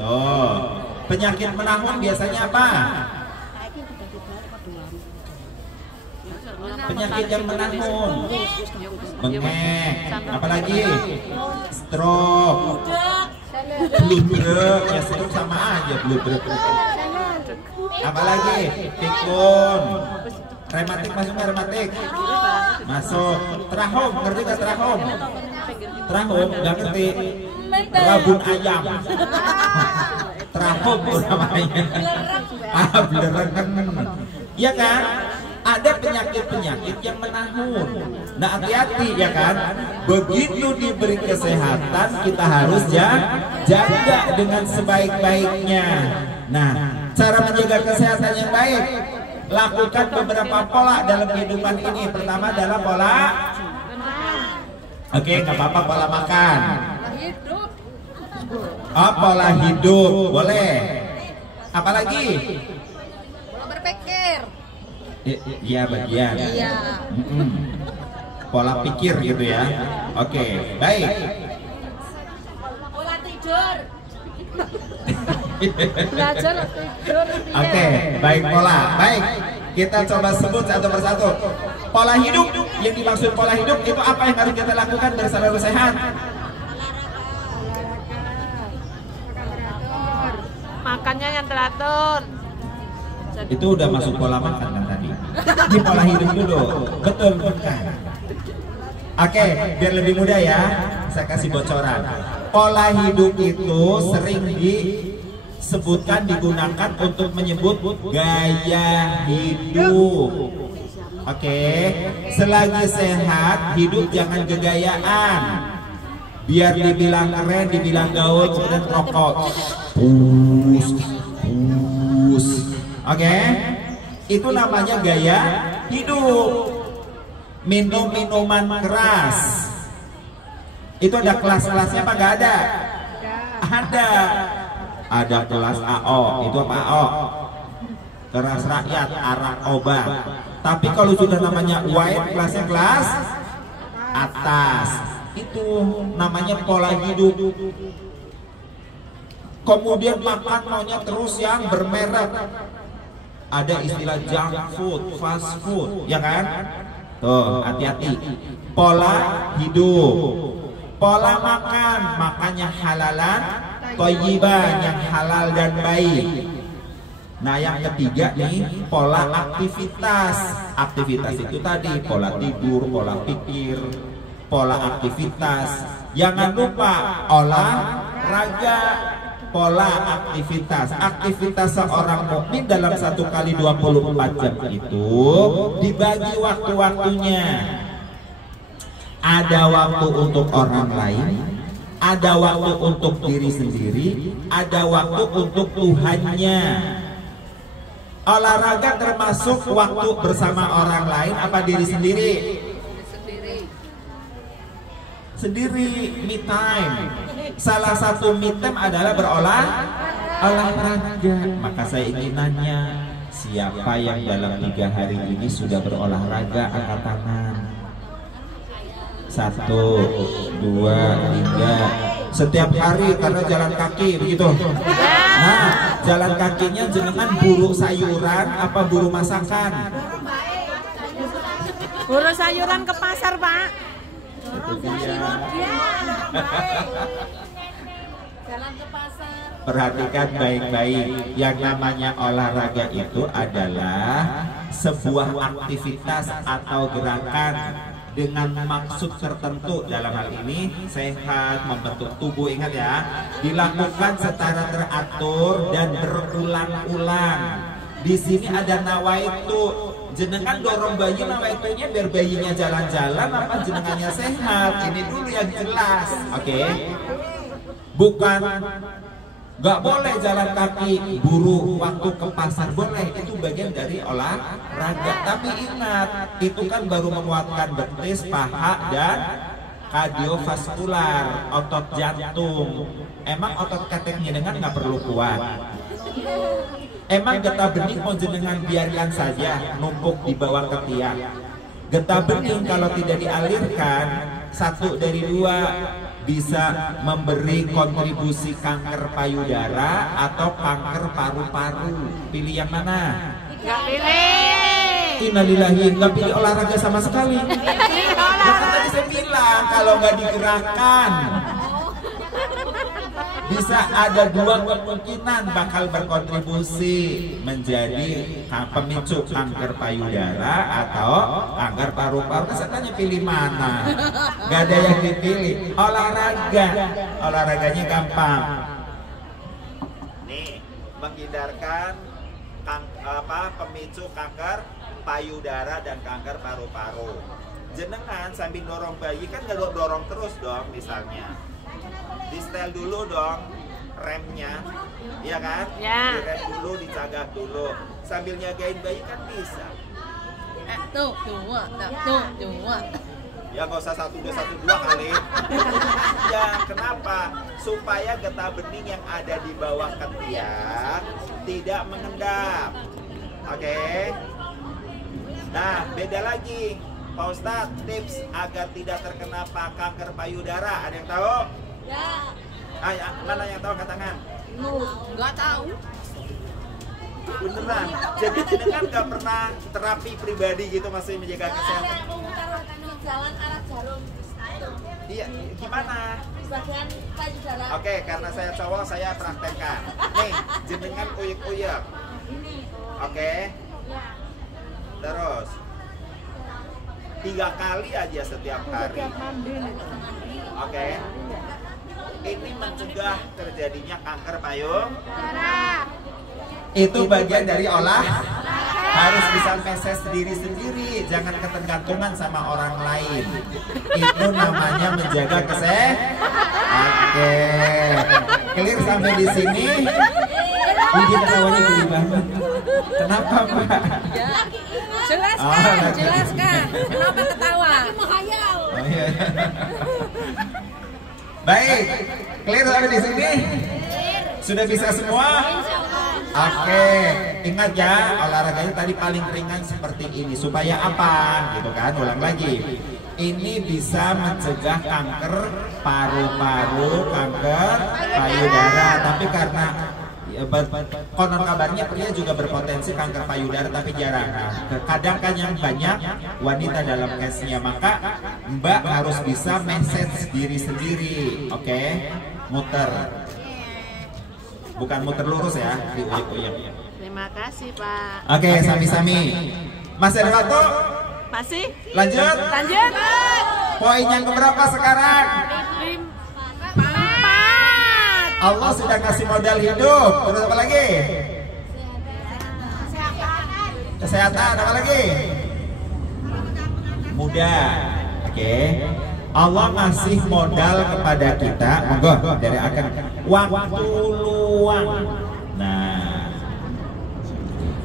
Tuh, penyakit menahun biasanya apa? Penyakit yang menahun, bengek, apalagi stroke, bluebrek, ya stroke sama aja bluebrek. Apalagi pikun, rematik masuk nggak rematik? Masuk. Trahom, ngerti nggak trahom? Trahom nggak ngerti. Rabun ayam. Trahom namanya. Belereng. Iya kan? Ada penyakit-penyakit yang menahun. Nah hati-hati ya kan. Begitu diberi kesehatan kita harus jaga dengan sebaik-baiknya. Nah cara menjaga kesehatan yang baik, lakukan beberapa pola dalam kehidupan ini. Pertama adalah pola nggak apa-apa, pola makan. Pola hidup boleh. Apalagi? Pola berpikir. Iya bagian. Iya. Pola pikir gitu ya. Oke, baik. Pola tidur. Belajar tidur. Oke, baik pola. Baik. Kita coba sebut satu persatu. Pola hidup, yang dimaksud pola hidup itu apa yang harus kita lakukan biar selalu sehat? Makannya yang teratur. Itu udah masuk pola makan kan tadi. Di pola hidup dulu. Betul bukan? Oke, biar lebih mudah ya, saya kasih bocoran. Pola hidup itu sering disebutkan, digunakan untuk menyebut gaya hidup. Oke, selagi sehat, hidup jangan gegayaan. Biar dibilang keren, dibilang gaul, kemudian rokok. Oke, itu namanya gaya hidup. Minum minuman keras. Itu ada kelas-kelasnya apa nggak ada? Ada. Ada kelas AO. Itu apa AO? Kelas rakyat, arak obat. Tapi kalau sudah namanya white, kelasnya kelas atas. Itu namanya pola hidup. Kemudian makan maunya terus yang bermerek. Ada istilah junk food, fast food, ya kan? Tuh, hati-hati. Pola hidup. Pola makan, makannya halalan, thayyiban, yang halal dan baik. Nah, yang ketiga nih, pola aktivitas. Aktivitas itu tadi pola tidur, pola pikir, pola aktivitas. Jangan lupa olahraga. Pola aktivitas. Aktivitas seorang mukmin dalam 1 kali 24 jam itu dibagi waktu-waktunya. Ada waktu untuk orang lain, ada waktu untuk diri sendiri, ada waktu untuk Tuhannya. Olahraga termasuk waktu bersama orang lain apa diri sendiri? Sendiri, me time. Salah satu me time adalah olahraga. Maka saya ingin nanya, siapa yang dalam 3 hari ini sudah berolahraga? Angkat tangan. 1, 2, 3. Setiap hari karena jalan kaki begitu. Nah, jalan kakinya jenengan buru sayuran apa buru masakan? Buru sayuran ke pasar, Pak. Jalan ke pasar. Perhatikan baik-baik, yang namanya olahraga itu adalah sebuah aktivitas atau gerakan dengan maksud tertentu. Dalam hal ini sehat, membentuk tubuh, ingat ya, dilakukan secara teratur dan berulang-ulang. Di sini ada nawaitu. Jenengan dorong bayi nawaitunya biar bayinya jalan-jalan apa jenengannya sehat? Ini dulu yang jelas, oke? Bukan nggak boleh jalan kaki, buru waktu ke pasar boleh, itu bagian dari olahraga. Tapi ingat, itu kan baru menguatkan betis, paha dan kardiovaskular, otot jantung. Emang otot keteknya dengan nggak perlu kuat. Emang getah bening mau jenengan biarkan saja numpuk di bawah ketiak. Getah bening kalau tidak dialirkan, 1 dari 2 bisa memberi kontribusi kanker payudara atau kanker paru-paru. Pilih yang mana? Nggak pilih. Innalillahi, nggak pilih olahraga sama sekali. Maka tadi saya bilang kalau nggak digerakkan, bisa ada 2 kemungkinan bakal berkontribusi menjadi pemicu kanker payudara atau kanker paru-paru. Saya tanya pilih mana? Gak ada yang dipilih. Olahraga, olahraganya gampang. Nih, menghindarkan pemicu kanker payudara dan kanker paru-paru. Jenengan sambil dorong bayi kan gak dorong terus dong, misalnya. Di setel dulu dong remnya, ya kan? Ya. Direm dulu, dicagak dulu, sambil nyagain bayi kan bisa. Tuh, 2. Ya nggak usah 1, 2, 1, 2 kali. Ya kenapa? Supaya getah bening yang ada di bawah ketiak tidak mengendap. Oke? Nah, beda lagi. Pak Ustadz, tips agar tidak terkena kanker payudara, ada yang tahu? Ya. Mana yang tahu angkat tangan? Nggak tahu. Beneran. Jadi jenengan nggak pernah terapi pribadi gitu masih menjaga kesehatan? Jalan arah jarum. Iya, gimana? Bagian payudara. Oke, karena saya cowok saya praktekkan. Nih, jenengan uyek-uyek. Oke. Terus 3 kali aja setiap hari. Oke. Ini mencegah terjadinya kanker payudara. Itu bagian dari harus bisa meses diri sendiri, jangan ketergantungan sama orang lain. Itu namanya menjaga kesehatan. Oke. Clear sampai di sini? Ini ketawanya gede banget. Kenapa, Pak? Jelaskan. Kenapa ketawa? Menghayal. Oh, iya. Baik, clear sampai di sini? Sudah bisa semua? Oke, ingat ya, olahraganya tadi paling ringan seperti ini. Supaya apa? Gitu kan, ulang lagi. Ini bisa mencegah kanker paru-paru, kanker payudara. Tapi karena konon kabarnya pria juga berpotensi kanker payudara, tapi jarang. Kadang kan yang banyak wanita dalam case-nya, maka Mbak harus bisa message diri sendiri. Oke, muter. Bukan muter lurus ya, diuyek-uyek. Terima kasih, Pak. Oke, sami-sami. Masih ada waktu? Masih? Lanjut. Lanjut. Poin yang keberapa sekarang? 4. Allah sudah kasih modal hidup. Terus apa lagi? Kesehatan. Apa lagi? Muda. Oke. Allah ngasih modal kepada kita, monggo dari akan waktu luang. Nah,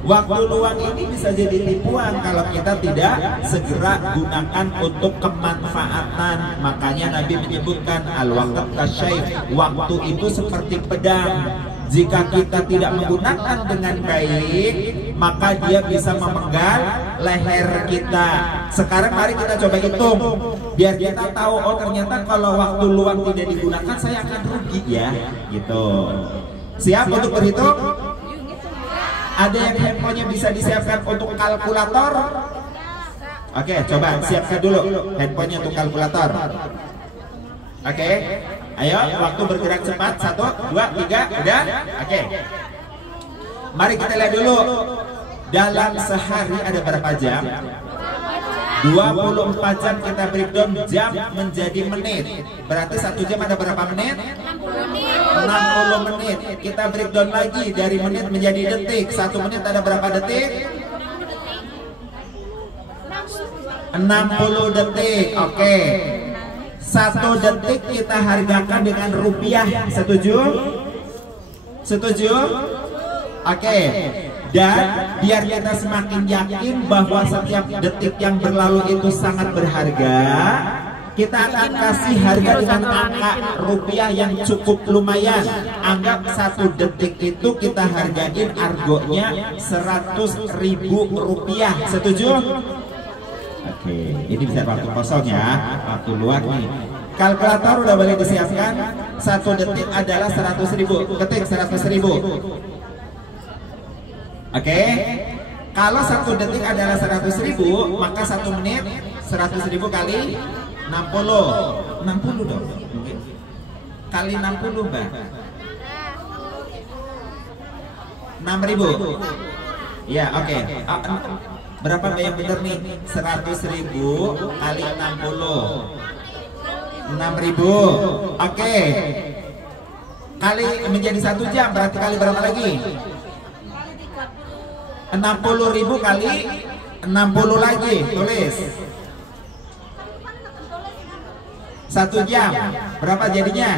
waktu luang ini bisa jadi tipuan kalau kita tidak segera gunakan untuk kemanfaatan. Makanya Nabi menyebutkan al-waqt kasyayf, waktu itu seperti pedang. Jika kita tidak menggunakan dengan baik, maka dia bisa memenggal leher kita. Sekarang mari kita coba hitung, biar kita tahu, oh ternyata kalau waktu luang tidak digunakan saya akan rugi ya, gitu. Siap untuk berhitung? Ada yang handphonenya bisa disiapkan untuk kalkulator? Oke, coba siapkan dulu handphonenya untuk kalkulator. Oke, ayo waktu bergerak cepat. 1, 2, 3, udah? Oke. Mari kita lihat dulu. Dalam sehari ada berapa jam? 24 jam kita breakdown jam menjadi menit. Berarti 1 jam ada berapa menit? 60 menit. Kita breakdown lagi dari menit menjadi detik. 1 menit ada berapa detik? 60 detik. Oke. 1 detik kita hargakan dengan rupiah. Setuju? Setuju? Oke. Dan biar kita semakin yakin bahwa setiap detik yang berlalu itu sangat berharga, kita akan kasih harga dengan angka rupiah yang cukup lumayan. Anggap 1 detik itu kita hargain argonya 100.000 rupiah. Setuju? Oke, ini bisa waktu kosong ya, waktu luang nih. Kalkulator udah boleh disiapkan. 1 detik adalah 100.000. Ketik 100.000. Oke. Kalau 1 detik adalah 100.000, maka 1 menit 100.000 kali 60. 60 dong. Kali 60, Mbak. 6.000. Ya, oke. Berapa Mbak yang bener nih? 100.000 kali 60. 6.000. Oke. Kali menjadi 1 jam berarti kali berapa lagi? 60.000 kali 60 lagi. Tulis. 1 jam berapa jadinya?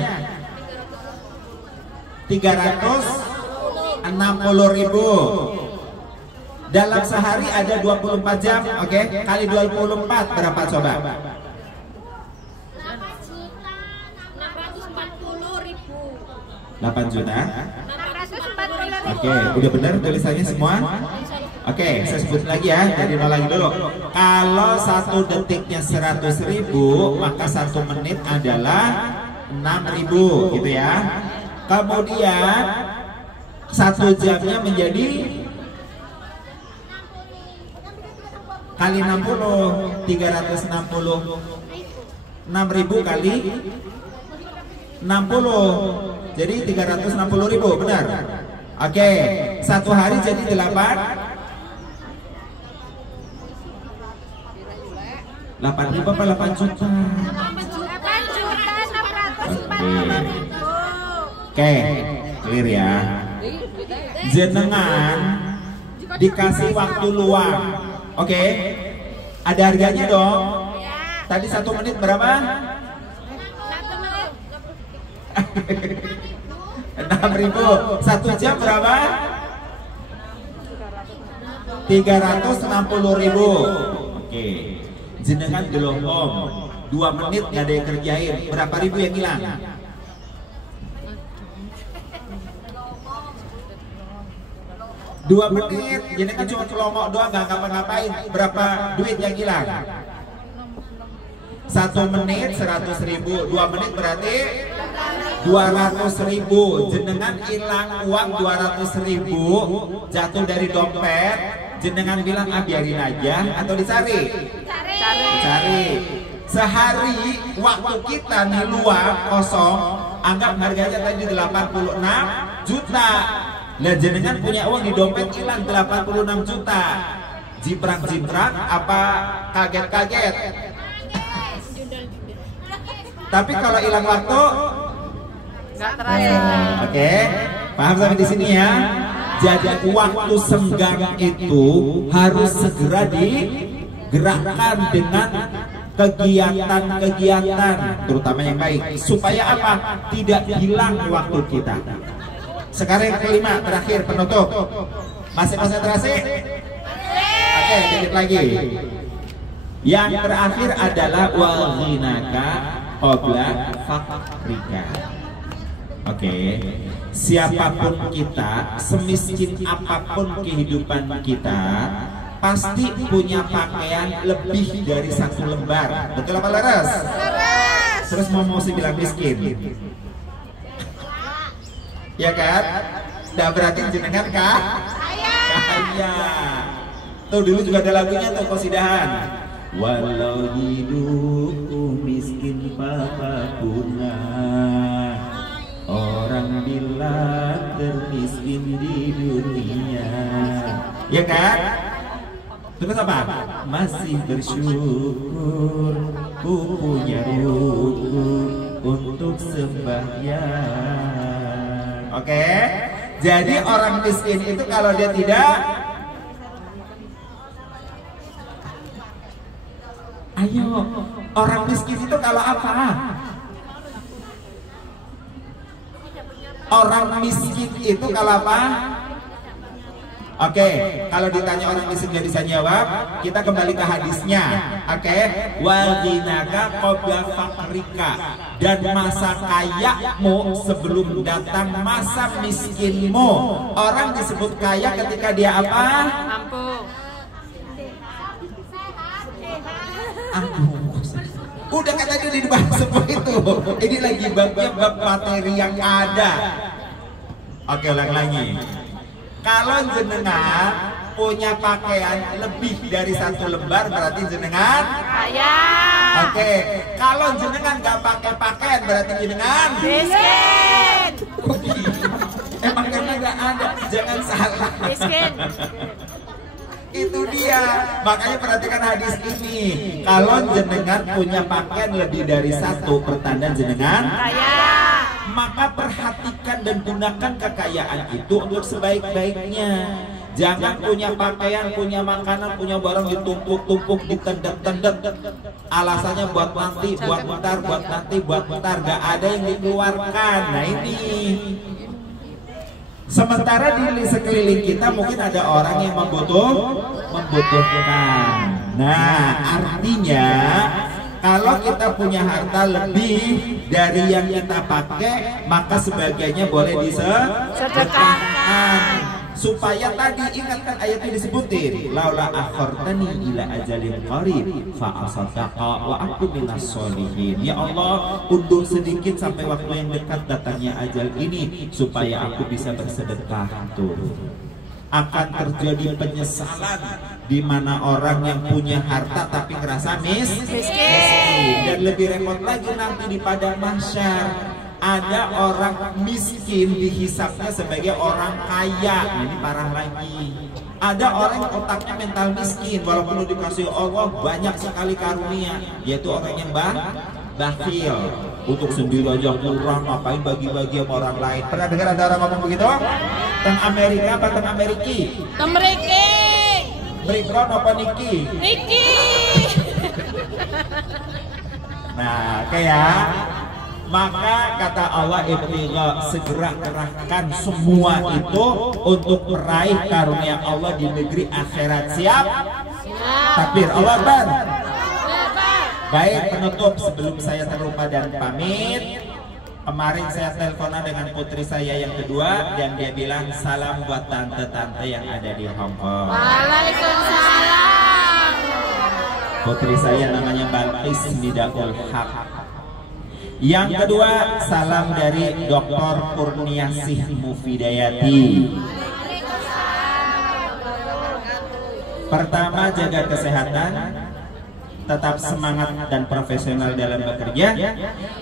360.000. Dalam sehari ada 24 jam. Oke, kali 24 berapa coba? 8 juta. Oke, udah benar tulisannya semua? Oke, saya sebut lagi ya, dari nol lagi dulu. Kalau 1 detiknya 100.000, maka 1 menit adalah 6.000 gitu ya. Kemudian 1 jamnya menjadi kali 60 360. 6.000 kali 60 jadi 360.000, benar? Oke, satu hari jadi 8.000 apa 8 juta? 8.645.000. Oke, clear ya. Jenengan dikasih waktu luang. Oke, ada harganya dong. Tadi 1 menit berapa? 6.000. 1 jam berapa? 360.000. Oke, jenengan gelongom 2 menit nggak ada yang kerjain, berapa ribu yang hilang? Dua menit, jenengan cuma celongok doang, nggak ngapa-ngapain, berapa duit yang hilang? 1 menit 100.000, 2 menit berarti 200.000. Jenengan hilang uang 200.000 jatuh dari dompet, jenengan bilang ah biarin aja atau dicari? Cari. Sehari waktu kita nih luang kosong, anggap harganya tadi 86 juta. Nah jenengan punya uang di dompet hilang 86 juta. Jibrang-jibrang apa kaget-kaget? Tapi kalau hilang waktu nggak terasa. Oke, paham sampai di sini ya. Jadi waktu senggang itu harus segera digerakkan dengan kegiatan-kegiatan, terutama yang baik, supaya apa? Tidak hilang waktu kita. Sekarang yang kelima, terakhir, penutup. Masih konsentrasi? Oke, dikit lagi. Yang terakhir adalah waghinaka qabla fakrika. Oke, siapapun kita, semiskin apapun kehidupan kita, pasti punya pakaian lebih dari 1 lembar. Betul apa laras? Terus mau bilang miskin? Ya kan? Nggak berarti jenengan kaya. Tuh dulu juga ada lagunya tuh, Qasidahan. Walau hidupku miskin apapun, orang bilang termiskin di dunia. Ya kan? Terus apa? Masih bersyukur ku punya ruku untuk sembahyang. Oke? Jadi orang miskin itu kalau dia tidak, ayo, orang miskin itu kalau apa? Orang miskin itu kalau apa? Oke, kalau ditanya orang miskin gak bisa jawab, kita kembali ke hadisnya. Oke, waghinaka qabla fakrika, dan masa kayamu sebelum datang masa miskinmu. Orang disebut kaya ketika dia apa? Udah kan tadi dibahas semua itu. Ini lagi bab materi yang ada. Oke, ulang lagi. Kalau jenengan punya pakaian lebih dari 1 lembar berarti jenengan Kaya. Oke, kalau jenengan nggak pakai pakaian berarti jenengan Miskin. Emang karena nggak ada, jangan salah. Miskin. Itu dia, makanya perhatikan hadis ini. Kalau jenengan punya pakaian lebih dari 1, pertanda jenengan Kaya. maka perhatikan dan gunakan kekayaan itu untuk sebaik-baiknya. Jangan punya pakaian, punya makanan, punya barang ditumpuk-tumpuk, ditendet-tendet. Alasannya buat nanti, buat bentar, buat nanti, buat bentar. Gak ada yang dikeluarkan. Nah ini. Sementara di sekeliling kita mungkin ada orang yang membutuhkan. Nah artinya kalau kita punya harta lebih dari yang kita pakai, maka sebagiannya boleh disedekahkan. Supaya tadi ingatkan ayatnya disebutin, laula akhartani ila ajalin qarib fa asaddaqa wa aku minas sholihin. Ya Allah, undur sedikit sampai waktu yang dekat datangnya ajal ini supaya aku bisa bersedekah. Tuh. akan terjadi penyesalan di mana orang yang punya harta tapi ngerasa miskin. Dan lebih repot lagi nanti di padang mahsyar, ada orang miskin dihisapnya sebagai orang kaya. Ini parah lagi. Ada orang yang otaknya mental miskin, walaupun dikasih Allah banyak sekali karunia, yaitu orang yang bakhil. Untuk sendiri aja kurang, ngapain bagi-bagi sama orang lain. Pernah dengar ada orang ngomong begitu? Teng Amerika apa teng Ameriki? Ameriki. Berikron apa Niki? Niki. Nah, kayak maka kata Allah ibtigha, segera kerahkan semua itu untuk meraih karunia Allah di negeri akhirat. Siap? Takbir, Allah Akbar. Baik, penutup sebelum saya terlupa dan pamit. Kemarin saya teleponan dengan putri saya yang kedua dan dia bilang salam buat tante-tante yang ada di Hong Kong. Waalaikumsalam. Putri saya namanya Balqis Midaul Haq. Yang kedua, salam dari Dr. Kurniasih Mufidayati. Pertama, jaga kesehatan, tetap semangat dan profesional dalam bekerja.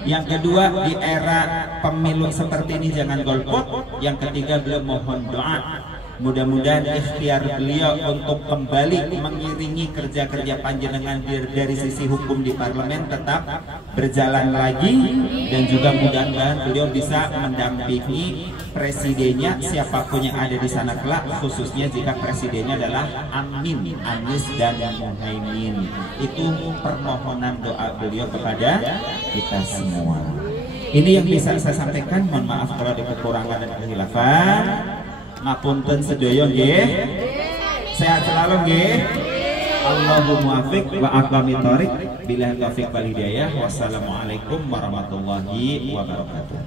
Yang kedua, di era pemilu seperti ini jangan golput. Yang ketiga, beliau mohon doa. Mudah-mudahan ikhtiar beliau untuk kembali mengiringi kerja-kerja panjenengan dari sisi hukum di parlemen tetap berjalan lagi, dan juga mudah-mudahan beliau bisa mendampingi presidennya siapapun yang ada di sana kelak, khususnya jika presidennya adalah Amin, Anies dan Muhaimin. Itu permohonan doa beliau kepada kita semua. Ini yang bisa saya sampaikan. Mohon maaf kalau ada kekurangan dan kehilafan. Ngapunten sedaya nggih. Sehat selalu nggih. Allahumma muwaffiq wa aqwamit thoriq. Billahi taufiq wal hidayah. Wassalamualaikum warahmatullahi wabarakatuh.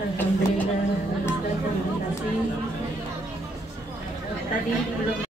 Alhamdulillah, Ustaz, terima kasih. Tadi belum